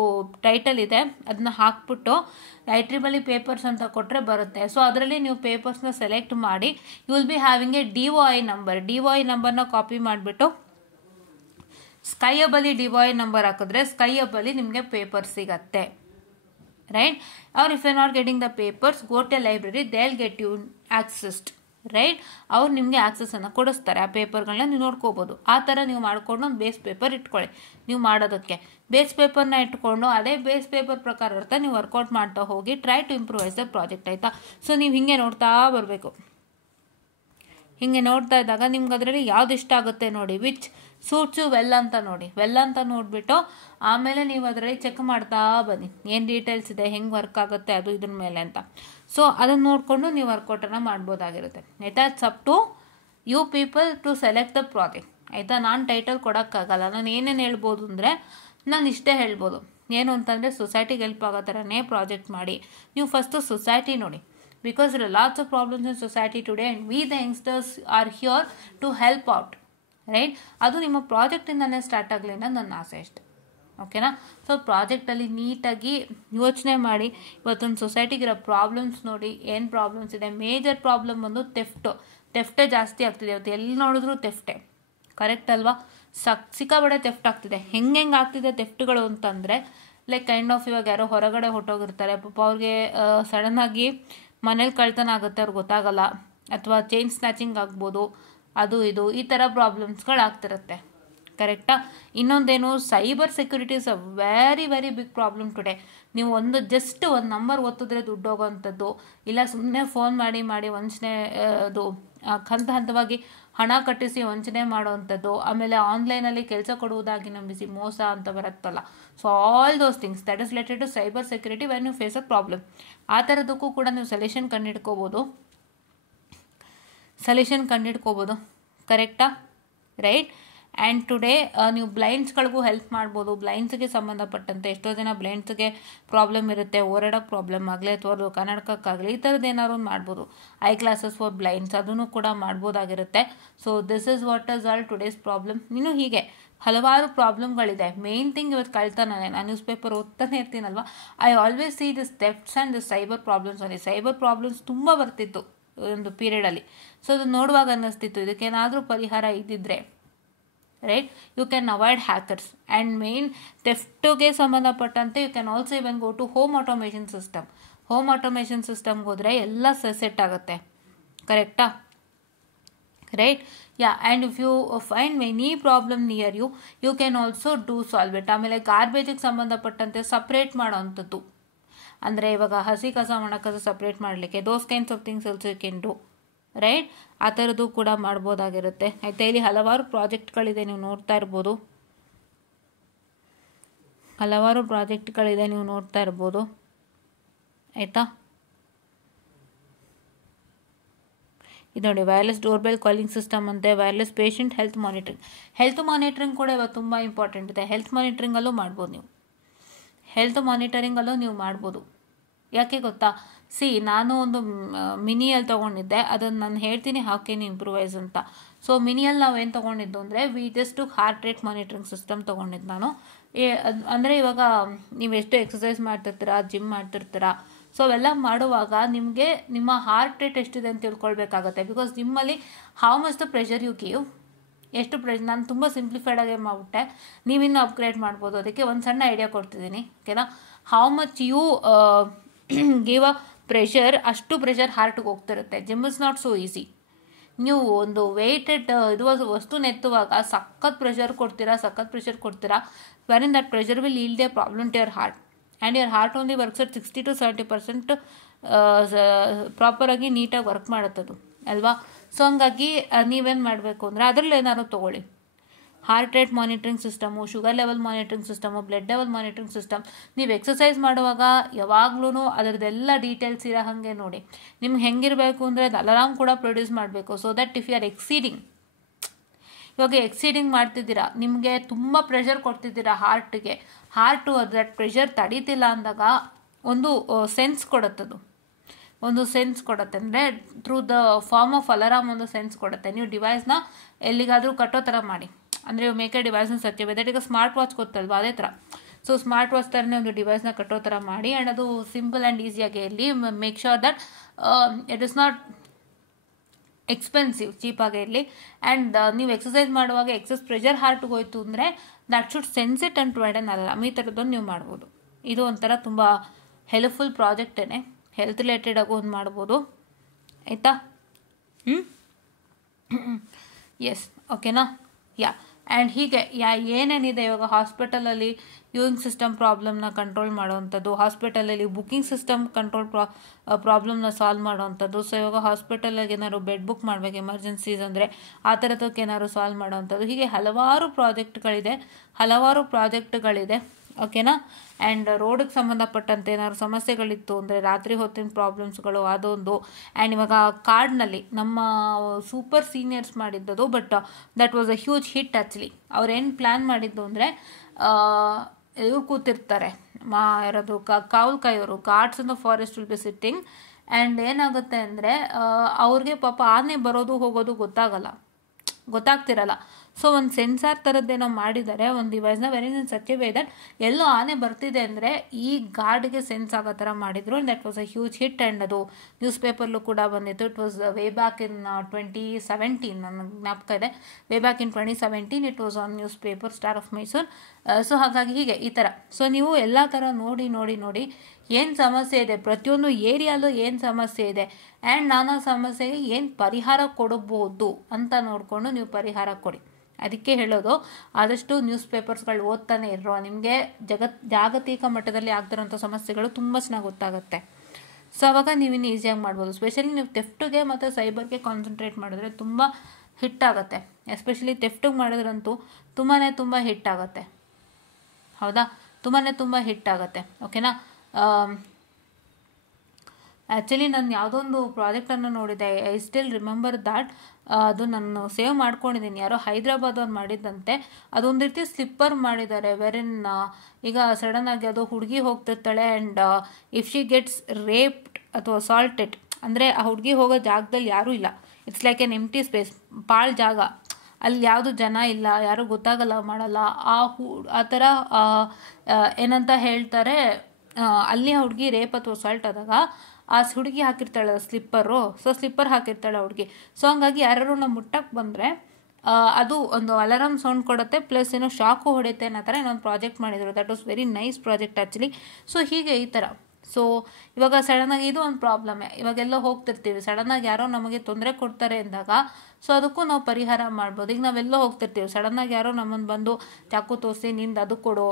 ಟೈಟಲ್ ಇದೆ ಅದನ್ನ ಹಾಕ್ಬಿಟ್ಟು IEEE ಪೇಪರ್ಸ್ ಅಂತ ಕೊಟ್ಟರೆ ಬರುತ್ತೆ. ಸೊ ಅದರಲ್ಲಿ ನೀವು ಪೇಪರ್ಸ್ನ ಸೆಲೆಕ್ಟ್ ಮಾಡಿ you will be having a DOI ನಂಬರ್ನ ಕಾಪಿ ಮಾಡಿಬಿಟ್ಟು ಸ್ಕೈಅಬಲ್ಲಿ DOI ನಂಬರ್ ಹಾಕಿದ್ರೆ ಸ್ಕೈಅಬಲ್ಲಿ ನಿಮಗೆ ಪೇಪರ್ ಸಿಗತ್ತೆ. Right? Or if you are not getting the papers, go to library, they will get you accessed. Right? ಅವ್ರು ನಿಮಗೆ ಆಕ್ಸೆಸನ್ನು ಕೊಡಿಸ್ತಾರೆ, ಆ ಪೇಪರ್ಗಳನ್ನ ನೀವು ನೋಡ್ಕೋಬೋದು. ಆ ಥರ ನೀವು ಮಾಡಿಕೊಂಡು ಒಂದು ಬೇಸ್ ಪೇಪರ್ ಇಟ್ಕೊಳ್ಳಿ. ನೀವು ಮಾಡೋದಕ್ಕೆ ಬೇಸ್ ಪೇಪರ್ನ ಇಟ್ಕೊಂಡು ಅದೇ ಬೇಸ್ ಪೇಪರ್ ಪ್ರಕಾರ ಇರ್ತಾ ನೀವು ವರ್ಕೌಟ್ ಮಾಡ್ತಾ ಹೋಗಿ, try to improvise the project. ಆಯಿತಾ? ಸೊ ನೀವು ಹಿಂಗೆ ನೋಡ್ತಾ ಬರಬೇಕು. ಹಿಂಗೆ ನೋಡ್ತಾ ಇದ್ದಾಗ ನಿಮ್ಗೆ ಅದರಲ್ಲಿ ಯಾವ್ದು ಇಷ್ಟ ಆಗುತ್ತೆ ನೋಡಿ, ವಿಚ್ ಸೂಟ್ಸ್ ಯು ವೆಲ್ ಅಂತ ನೋಡಿ. ವೆಲ್ ಅಂತ ನೋಡಿಬಿಟ್ಟು ಆಮೇಲೆ ನೀವು ಅದರಲ್ಲಿ ಚೆಕ್ ಮಾಡ್ತಾ ಬನ್ನಿ ಏನು ಡೀಟೇಲ್ಸ್ ಇದೆ, ಹೆಂಗೆ ವರ್ಕ್ ಆಗುತ್ತೆ ಅದು ಇದ್ರ ಮೇಲೆ ಅಂತ. ಸೊ ಅದನ್ನು ನೋಡಿಕೊಂಡು ನೀವು ವರ್ಕೌಟನ್ನು ಮಾಡ್ಬೋದಾಗಿರುತ್ತೆ. ಆಯಿತಾ? It's up to you people to select the project. ಆಯಿತಾ? ನಾನು ಟೈಟಲ್ ಕೊಡೋಕ್ಕಾಗಲ್ಲ. ನಾನು ಏನೇನು ಹೇಳ್ಬೋದು ಅಂದರೆ ನಾನು ಇಷ್ಟೇ ಹೇಳ್ಬೋದು. ಏನು ಅಂತಂದರೆ ಸೊಸೈಟಿಗೆ ಹೆಲ್ಪ್ ಆಗೋ ಥರನೇ ಪ್ರಾಜೆಕ್ಟ್ ಮಾಡಿ. ನೀವು ಫಸ್ಟು ಸೊಸೈಟಿ ನೋಡಿ, because there are lots of problems in society today and we the youngsters are here to help out. Right? ಅದು ನಿಮ್ಮ ಪ್ರಾಜೆಕ್ಟಿಂದನೇ ಸ್ಟಾರ್ಟ್ ಆಗಲಿ ಅನ್ನೋದು ನನ್ನ ಆಸೆ ಅಷ್ಟೆ. ಓಕೆನಾ? ಸೊ ಪ್ರಾಜೆಕ್ಟಲ್ಲಿ ನೀಟಾಗಿ ಯೋಚನೆ ಮಾಡಿ ಇವತ್ತೊಂದು ಸೊಸೈಟಿಗಿರೋ ಪ್ರಾಬ್ಲಮ್ಸ್ ನೋಡಿ, ಏನು ಪ್ರಾಬ್ಲಮ್ಸ್ ಇದೆ. ಮೇಜರ್ ಪ್ರಾಬ್ಲಮ್ ಬಂದು ಥೆಫ್ಟೇ ಜಾಸ್ತಿ ಆಗ್ತಿದೆ. ಇವತ್ತು ಎಲ್ಲಿ ನೋಡಿದ್ರು ಥೆಫ್ಟೇ. ಕರೆಕ್ಟ್ ಅಲ್ವಾ? ಸಿಕ್ಕಾಬಡೆ ಥೆಫ್ಟ್ ಆಗ್ತಿದೆ. ಹೆಂಗೆ ಆಗ್ತಿದೆ ಥೆಫ್ಟ್ಗಳು ಅಂತಂದರೆ ಲೈಕ್ ಕೈಂಡ್ ಆಫ್ ಇವಾಗ ಯಾರೋ ಹೊರಗಡೆ ಹೊಟ್ಟೋಗಿರ್ತಾರೆ, ಪಾಪ ಅವ್ರಿಗೆ ಸಡನ್ನಾಗಿ ಮನೇಲಿ ಕಳ್ತನ ಆಗುತ್ತೆ, ಅವ್ರಿಗೆ ಗೊತ್ತಾಗಲ್ಲ. ಅಥವಾ ಚೈನ್ ಸ್ನ್ಯಾಚಿಂಗ್ ಆಗ್ಬೋದು, ಅದು ಇದು ಈ ಥರ ಪ್ರಾಬ್ಲಮ್ಸ್ಗಳು ಆಗ್ತಿರುತ್ತೆ. ಕರೆಕ್ಟಾ? ಇನ್ನೊಂದೇನು, cyber security is a very very big problem today. ನೀವು ಜಸ್ಟ್ ಒಂದು ನಂಬರ್ ಒತ್ತಿದ್ರೆ ದುಡ್ಡು ಹೋಗೋವಂಥದ್ದು, ಇಲ್ಲ ಸುಮ್ಮನೆ ಫೋನ್ ಮಾಡಿ ವಂಚನೆ, ಅದು ಹಂತವಾಗಿ ಹಣ ಕಟ್ಟಿಸಿ ವಂಚನೆ ಮಾಡೋವಂಥದ್ದು, ಆಮೇಲೆ ಆನ್ಲೈನಲ್ಲಿ ಕೆಲಸ ಕೊಡುವುದಾಗಿ ನಂಬಿಸಿ ಮೋಸ ಅಂತ ಬರುತ್ತಲ್ಲ. So all those things that is related to cyber security when you face a problem. ಆ ಥರದಕ್ಕೂ ಕೂಡ ನೀವು ಸೊಲ್ಯೂಷನ್ ಕಂಡಿಡ್ಕೋಬೋದು. ಕರೆಕ್ಟಾ? ರೈಟ್? ಆ್ಯಂಡ್ ಟುಡೇ ನೀವು ಬ್ಲೈಂಡ್ಸ್ಗಳಿಗೂ ಹೆಲ್ಪ್ ಮಾಡ್ಬೋದು. ಬ್ಲೈಂಡ್ಸ್ಗೆ ಸಂಬಂಧಪಟ್ಟಂತೆ ಎಷ್ಟೋ ಜನ ಬ್ಲೈಂಡ್ಸ್ಗೆ ಪ್ರಾಬ್ಲಮ್ ಇರುತ್ತೆ, ಓಡಾಡೋಕ್ಕೆ ಪ್ರಾಬ್ಲಮ್ ಆಗಲಿ ಅಥವಾ ಕನ್ನಡಕ್ಕಾಗಲಿ, ಈ ಥರದ್ದು ಏನಾದ್ರು ಮಾಡ್ಬೋದು. ಐ ಕ್ಲಾಸಸ್ ಫಾರ್ ಬ್ಲೈಂಡ್ಸ್ ಅದನ್ನು ಕೂಡ ಮಾಡ್ಬೋದಾಗಿರುತ್ತೆ. So this is what is all today's problem. ಇನ್ನು ಹೀಗೆ ಹಲವಾರು ಪ್ರಾಬ್ಲಮ್ಗಳಿದೆ. ಮೇನ್ ಥಿಂಗ್ ಇವತ್ತು ಕಳ್ತಾನೆ. ನಾನು ನ್ಯೂಸ್ ಪೇಪರ್ ಓದ್ತಾನೆ ಇರ್ತೀನಲ್ವ, I always see this thefts and this cyber problems. ಅಲ್ಲಿ ಸೈಬರ್ ಪ್ರಾಬ್ಲಮ್ಸ್ ತುಂಬ ಬರ್ತಿತ್ತು ಒಂದು ಪೀರಿಯಡಲ್ಲಿ. ಸೊ ಅದು ನೋಡುವಾಗ ಅನ್ನಿಸ್ತಿತ್ತು ಇದಕ್ಕೇನಾದರೂ ಪರಿಹಾರ ಇದ್ದಿದ್ರೆ. Right? You can avoid hackers and main ಥೆಫ್ಟ್ಗೆ ಸಂಬಂಧಪಟ್ಟಂತೆ you can also even go to home automation ಸಿಸ್ಟಮ್ಗೆ ಹೋದರೆ ಎಲ್ಲ ಸೆಟ್ ಆಗುತ್ತೆ. ಕರೆಕ್ಟಾ? right? Yeah, and if you find any problem near you, you can also do solve it. ಆಮೇಲೆ ಗಾರ್ಬೇಜಿಗೆ ಸಂಬಂಧಪಟ್ಟಂತೆ separate ಮಾಡೋವಂಥದ್ದು, ಅಂದರೆ ಇವಾಗ ಹಸಿ ಕಸ ಒಣ ಕಸ ಸಪ್ರೇಟ್ ಮಾಡಲಿಕ್ಕೆ those kinds of things also you can do, right? ಆ ಥರದ್ದು ಕೂಡ ಮಾಡ್ಬೋದಾಗಿರುತ್ತೆ, ಆಯಿತಾ? ಇಲ್ಲಿ ಹಲವಾರು ಪ್ರಾಜೆಕ್ಟ್ಗಳಿದೆ, ನೀವು ನೋಡ್ತಾ ಇರ್ಬೋದು, ಹಲವಾರು ಪ್ರಾಜೆಕ್ಟ್ಗಳಿದೆ, ನೀವು ನೋಡ್ತಾ ಇರ್ಬೋದು, ಆಯಿತಾ? ಇದು ನೋಡಿ, ವೈರ್ಲೆಸ್ ಡೋರ್ಬೆಲ್ ಕಾಲಿಂಗ್ ಸಿಸ್ಟಮ್ ಅಂತೆ, ವೈರ್ಲೆಸ್ ಪೇಷಂಟ್ ಹೆಲ್ತ್ ಮಾನಿಟ್ರಿಂಗ್ ಕೂಡ ಇವಾಗ ತುಂಬ ಇಂಪಾರ್ಟೆಂಟ್ ಇದೆ. ಹೆಲ್ತ್ ಮಾನಿಟ್ರಿಂಗಲ್ಲೂ ಮಾಡ್ಬೋದು ನೀವು, ಮಾಡ್ಬೋದು. ಯಾಕೆ ಗೊತ್ತಾ? ನಾನು ಒಂದು ಮಿನಿಯಲ್ಲಿ ತೊಗೊಂಡಿದ್ದೆ, ಅದನ್ನು ನಾನು ಹೇಳ್ತೀನಿ ಹೌ ಕ್ಯಾನ್ ಇಂಪ್ರೂವೈಸ್ ಅಂತ. ಸೊ ಮಿನಿಯಲ್ಲಿ ನಾವು ಏನು ತೊಗೊಂಡಿದ್ದು ಅಂದರೆ we just heart rate monitoring system ತೊಗೊಂಡಿದ್ದು ನಾನು. ಅಂದರೆ ಇವಾಗ ನೀವು ಎಷ್ಟು ಎಕ್ಸಸೈಸ್ ಮಾಡ್ತಿರ್ತೀರಾ, ಜಿಮ್ ಮಾಡ್ತಿರ್ತೀರಾ, ಸೊ ಅವೆಲ್ಲ ಮಾಡುವಾಗ ನಿಮಗೆ ನಿಮ್ಮ ಹಾರ್ಟ್ ರೇಟ್ ಎಷ್ಟಿದೆ ಅಂತ ತಿಳ್ಕೊಳ್ಬೇಕಾಗತ್ತೆ. ಬಿಕಾಸ್ ಜಿಮ್ಮಲ್ಲಿ how much the pressure you give, ಎಷ್ಟು ನಾನು ತುಂಬ ಸಿಂಪ್ಲಿಫೈಡಾಗೆ ಮಾಡಿಬಿಟ್ಟೆ, ನೀವಿನ್ನೂ ಅಪ್ಗ್ರೇಡ್ ಮಾಡ್ಬೋದು. ಅದಕ್ಕೆ ಒಂದು ಸಣ್ಣ ಐಡಿಯಾ ಕೊಡ್ತಿದ್ದೀನಿ, ಓಕೆನಾ? How much you give a pressure, ಅಷ್ಟು ಪ್ರೆಷರ್ ಹಾರ್ಟ್ಗೆ ಹೋಗ್ತಿರುತ್ತೆ. Gym is not so easy. ನೀವು ಒಂದು ವೆಯ್ಟೆಡ್ ವಸ್ತು ಎತ್ತುವಾಗ ಸಖತ್ ಪ್ರೆಷರ್ ಕೊಡ್ತೀರಾ, where in that pressure will yield a problem to your heart. And your heart only works at 60 to 70% ಪ್ರಾಪರಾಗಿ ನೀಟಾಗಿ ವರ್ಕ್ ಮಾಡುತ್ತದು, ಅಲ್ವಾ? ಸೊ ಹಂಗಾಗಿ ನೀವೇನು ಮಾಡಬೇಕು ಅಂದರೆ ಅದರಲ್ಲಿ ಏನಾದ್ರು ತೊಗೊಳ್ಳಿ, heart rate monitoring system, sugar level monitoring system, blood level monitoring system. ನೀವು ಎಕ್ಸಸೈಸ್ ಮಾಡುವಾಗ ಯಾವಾಗ್ಲೂ ಅದರದ್ದೆಲ್ಲ ಡೀಟೇಲ್ಸ್ ಇರೋ ಹಾಗೆ ನೋಡಿ. ನಿಮ್ಗೆ ಹೆಂಗಿರಬೇಕು ಅಂದರೆ ಅದು ಅಲಾರಾಮ್ ಕೂಡ ಪ್ರೊಡ್ಯೂಸ್ ಮಾಡಬೇಕು, so that if you are exceeding ಮಾಡ್ತಿದ್ದೀರಾ, ನಿಮಗೆ ತುಂಬ ಪ್ರೆಷರ್ ಕೊಡ್ತಿದ್ದೀರಾ ಹಾರ್ಟು ದಟ್ ಪ್ರೆಷರ್ ತಡೀತಿಲ್ಲ ಅಂದಾಗ ಒಂದು ಸೆನ್ಸ್ ಕೊಡುತ್ತದು, ಅಂದರೆ through the form of alarm ಒಂದು ಸೆನ್ಸ್ ಕೊಡುತ್ತೆ. ನೀವು ಡಿವೈಸ್ನ ಎಲ್ಲಿಗಾದರೂ ಕಟ್ಟೋ ಥರ ಮಾಡಿ, ಅಂದರೆ ಮೇಕ್ ಎ ಡಿವೈಸ್ನ ಸಚ್ ವೆ ದಟ್ ಈಗ ಸ್ಮಾರ್ಟ್ ವಾಚ್ ಗೊತ್ತಲ್ವಾ, ಅದೇ ಥರ. ಸೊ ಸ್ಮಾರ್ಟ್ ವಾಚ್ ಥರನೇ ಒಂದು ಡಿವೈಸ್ನ ಕಟ್ಟೋ ಥರ ಮಾಡಿ, ಆ್ಯಂಡ್ ಅದು ಸಿಂಪಲ್ ಆ್ಯಂಡ್ ಈಸಿಯಾಗಿ ಇರಲಿ. Make sure that it is not expensive, ಚೀಪಾಗಿ ಇರಲಿ. ಆ್ಯಂಡ್ ನೀವು ಎಕ್ಸಸೈಸ್ ಮಾಡುವಾಗ ಎಕ್ಸಸ್ ಪ್ರೆಷರ್ ಹಾರ್ಟ್ಗೆ ಹೋಯ್ತು ಅಂದರೆ that should sense it and provide an alarm. ಈ ಥರದ್ದನ್ನು ನೀವು ಮಾಡ್ಬೋದು. ಇದು ಒಂಥರ ತುಂಬ ಹೆಲ್ಪ್ಫುಲ್ ಪ್ರಾಜೆಕ್ಟೇ, ಹೆಲ್ತ್ ರಿಲೇಟೆಡ್ ಆಗು ಒಂದು ಮಾಡ್ಬೋದು, ಆಯಿತಾ? ಎಸ್, ಓಕೆನಾ? ಆ್ಯಂಡ್ ಹೀಗೆ ಏನೇನಿದೆ ಇವಾಗ ಹಾಸ್ಪಿಟಲಲ್ಲಿ ಯೂಯಿಂಗ್ ಸಿಸ್ಟಮ್ ಪ್ರಾಬ್ಲಮ್ನ ಕಂಟ್ರೋಲ್ ಮಾಡೋವಂಥದ್ದು, ಹಾಸ್ಪಿಟಲಲ್ಲಿ ಬುಕ್ಕಿಂಗ್ ಸಿಸ್ಟಮ್ ಪ್ರಾಬ್ಲಮ್ನ ಸಾಲ್ವ್ ಮಾಡೋವಂಥದ್ದು. ಸೊ ಇವಾಗ ಹಾಸ್ಪಿಟಲಿಗೆ ಏನಾದ್ರು ಬೆಡ್ ಬುಕ್ ಮಾಡಬೇಕು ಎಮರ್ಜೆನ್ಸೀಸ್ ಅಂದರೆ ಆ ಥರದಕ್ಕೆ ಏನಾದ್ರು ಸಾಲ್ವ್ ಮಾಡೋವಂಥದ್ದು. ಹೀಗೆ ಹಲವಾರು ಪ್ರಾಜೆಕ್ಟ್ಗಳಿದೆ, ಓಕೆನಾ? ಆ್ಯಂಡ್ ರೋಡಿಗೆ ಸಂಬಂಧಪಟ್ಟಂತೆ ಏನಾದ್ರು ಸಮಸ್ಯೆಗಳಿತ್ತು ಅಂದರೆ ರಾತ್ರಿ ಹೊತ್ತಿನ ಪ್ರಾಬ್ಲಮ್ಸ್ಗಳು ಅದೊಂದು. ಆ್ಯಂಡ್ ಇವಾಗ ಕಾರ್ಡ್ನಲ್ಲಿ ನಮ್ಮ ಸೂಪರ್ ಸೀನಿಯರ್ಸ್ ಮಾಡಿದ್ದದು, but that was a huge hit actually. ಅವ್ರೇನು ಪ್ಲ್ಯಾನ್ ಮಾಡಿದ್ದು ಅಂದರೆ ಇವ್ರು ಕೂತಿರ್ತಾರೆ, ಯಾರದು ಕಾವಲು ಕಾಯೋರು, guards in the forest will be sitting. And ಏನಾಗುತ್ತೆ ಅಂದರೆ ಅವ್ರಿಗೆ ಪಾಪ ಆನೆ ಬರೋದು ಹೋಗೋದು ಗೊತ್ತಾಗ್ತಿರಲ್ಲ. ಸೊ ಒಂದು ಸೆನ್ಸಾರ್ ಥರದ್ದೇನೋ ಮಾಡಿದ್ದಾರೆ, ಒಂದು ಡಿವೈಸ್ನ very such a way that ಎಲ್ಲೋ ಆನೆ ಬರ್ತಿದೆ ಅಂದರೆ ಈ ಗಾರ್ಡ್ಗೆ ಸೆನ್ಸ್ ಆಗೋ ಥರ ಮಾಡಿದ್ರು. That was a huge hit. And ಅದು ನ್ಯೂಸ್ ಪೇಪರ್ಲು ಕೂಡ ಬಂದಿತ್ತು. It was way back in 2017, ನನಗೆ ಜ್ಞಾಪಕ ಇದೆ. Way back in 2017 it was on news paper Star of Mysuru. So ಹಾಗಾಗಿ ಹೀಗೆ ಈ ಥರ. ಸೊ ನೀವು ಎಲ್ಲ ಥರ ನೋಡಿ ಏನು ಸಮಸ್ಯೆ ಇದೆ, ಪ್ರತಿಯೊಂದು ಏರಿಯಾಲೂ ಏನು ಸಮಸ್ಯೆ ಇದೆ, ಆ್ಯಂಡ್ ನಾನಾ ಸಮಸ್ಯೆಗೆ ಏನು ಪರಿಹಾರ ಕೊಡಬಹುದು ಅಂತ ನೋಡಿಕೊಂಡು ನೀವು ಪರಿಹಾರ ಕೊಡಿ. ಅದಕ್ಕೆ ಹೇಳೋದು, ಆದಷ್ಟು ನ್ಯೂಸ್ ಪೇಪರ್ಸ್ಗಳು ಓದ್ತಾನೆ ಇರೋ, ನಿಮಗೆ ಜಾಗತಿಕ ಮಟ್ಟದಲ್ಲಿ ಆಗ್ತಿರೋಂಥ ಸಮಸ್ಯೆಗಳು ತುಂಬ ಚೆನ್ನಾಗಿ ಗೊತ್ತಾಗುತ್ತೆ. ಸೊ ಅವಾಗ ನೀವಿನ್ನು ಈಸಿಯಾಗಿ ಮಾಡ್ಬೋದು. ಸ್ಪೆಷಲಿ ನೀವು ಥೆಫ್ಟ್ಗೆ ಮತ್ತು ಸೈಬರ್ಗೆ ಕಾನ್ಸಂಟ್ರೇಟ್ ಮಾಡಿದ್ರೆ ತುಂಬ ಹಿಟ್ಟಾಗುತ್ತೆ. ಎಸ್ಪೆಷಲಿ ಥೆಫ್ಟಿಗೆ ಮಾಡಿದ್ರಂತೂ ತುಂಬ ಹಿಟ್ಟಾಗುತ್ತೆ, ಹೌದಾ? ತುಂಬ ಹಿಟ್ಟಾಗುತ್ತೆ, ಓಕೆನಾ? ಆ್ಯಕ್ಚುಲಿ ನಾನು ಯಾವುದೋ ಒಂದು ಪ್ರಾಜೆಕ್ಟನ್ನು ನೋಡಿದೆ, ಐ ಸ್ಟಿಲ್ ರಿಮೆಂಬರ್ ದ್ಯಾಟ್. ಅದು ನಾನು ಸೇವ್ ಮಾಡ್ಕೊಂಡಿದ್ದೀನಿ, ಯಾರೋ ಹೈದ್ರಾಬಾದ್ ಅವ್ರು ಮಾಡಿದ್ದಂತೆ. ಅದೊಂದು ರೀತಿ ಸ್ಲಿಪ್ಪರ್ ಮಾಡಿದ್ದಾರೆ, ವೆರಿನ್ ಈಗ ಸಡನ್ನಾಗಿ ಅದು ಹುಡುಗಿ ಹೋಗ್ತಿರ್ತಾಳೆ, and if she gets raped ಅಥವಾ ಅಸಾಲ್ಟೆಡ್ ಅಂದರೆ ಆ ಹುಡುಗಿ ಹೋಗೋ ಜಾಗದಲ್ಲಿ ಯಾರೂ ಇಲ್ಲ, it's like an empty space, ಪಾಳು ಜಾಗ, ಅಲ್ಲಿ ಯಾವುದು ಜನ ಇಲ್ಲ, ಯಾರೂ ಗೊತ್ತಾಗಲ್ಲ ಮಾಡಲ್ಲ, ಆ ಥರ ಏನಂತ ಹೇಳ್ತಾರೆ, ಅಲ್ಲಿ ಆ ಹುಡುಗಿ ರೇಪ್ ಅಥವಾ ಅಸಾಲ್ಟ್ ಆದಾಗ ಆ ಹುಡುಗಿ ಹಾಕಿರ್ತಾಳೆ ಸ್ಲಿಪ್ಪರು. ಸೊ ಸ್ಲಿಪ್ಪರ್ ಹಾಕಿರ್ತಾಳೆ ಆ ಹುಡುಗಿ. ಸೊ ಹಂಗಾಗಿ ಯಾರು ನಾವು ಮುಟ್ಟಕ್ಕೆ ಬಂದರೆ ಅದು ಒಂದು ಅಲಾರಾಮ್ ಸೌಂಡ್ ಕೊಡುತ್ತೆ, ಪ್ಲಸ್ ಏನೋ ಶಾಕು ಹೊಡೆಯುತ್ತೆ ಅನ್ನೋ ಥರ ಇನ್ನೊಂದು ಪ್ರಾಜೆಕ್ಟ್ ಮಾಡಿದರು. That was very nice project actually. So ಹೀಗೆ ಈ ಥರ ಸೊ ಇವಾಗ ಸಡನ್ನಾಗಿ ಇದು ಒಂದು ಪ್ರಾಬ್ಲಮ್ಮೇ. ಇವಾಗೆಲ್ಲೋ ಹೋಗ್ತಿರ್ತೀವಿ, ಸಡನ್ನಾಗಿ ಯಾರೋ ನಮಗೆ ತೊಂದರೆ ಕೊಡ್ತಾರೆ ಅಂದಾಗ ಸೊ ಅದಕ್ಕೂ ನಾವು ಪರಿಹಾರ ಮಾಡ್ಬೋದು. ಈಗ ನಾವೆಲ್ಲೋ ಹೋಗ್ತಿರ್ತೀವಿ, ಸಡನ್ನಾಗಿ ಯಾರೋ ನಮ್ಮನ್ನು ಬಂದು ಚಾಕು ತೋರಿಸಿ ನಿಂದು ಅದು ಕೊಡು,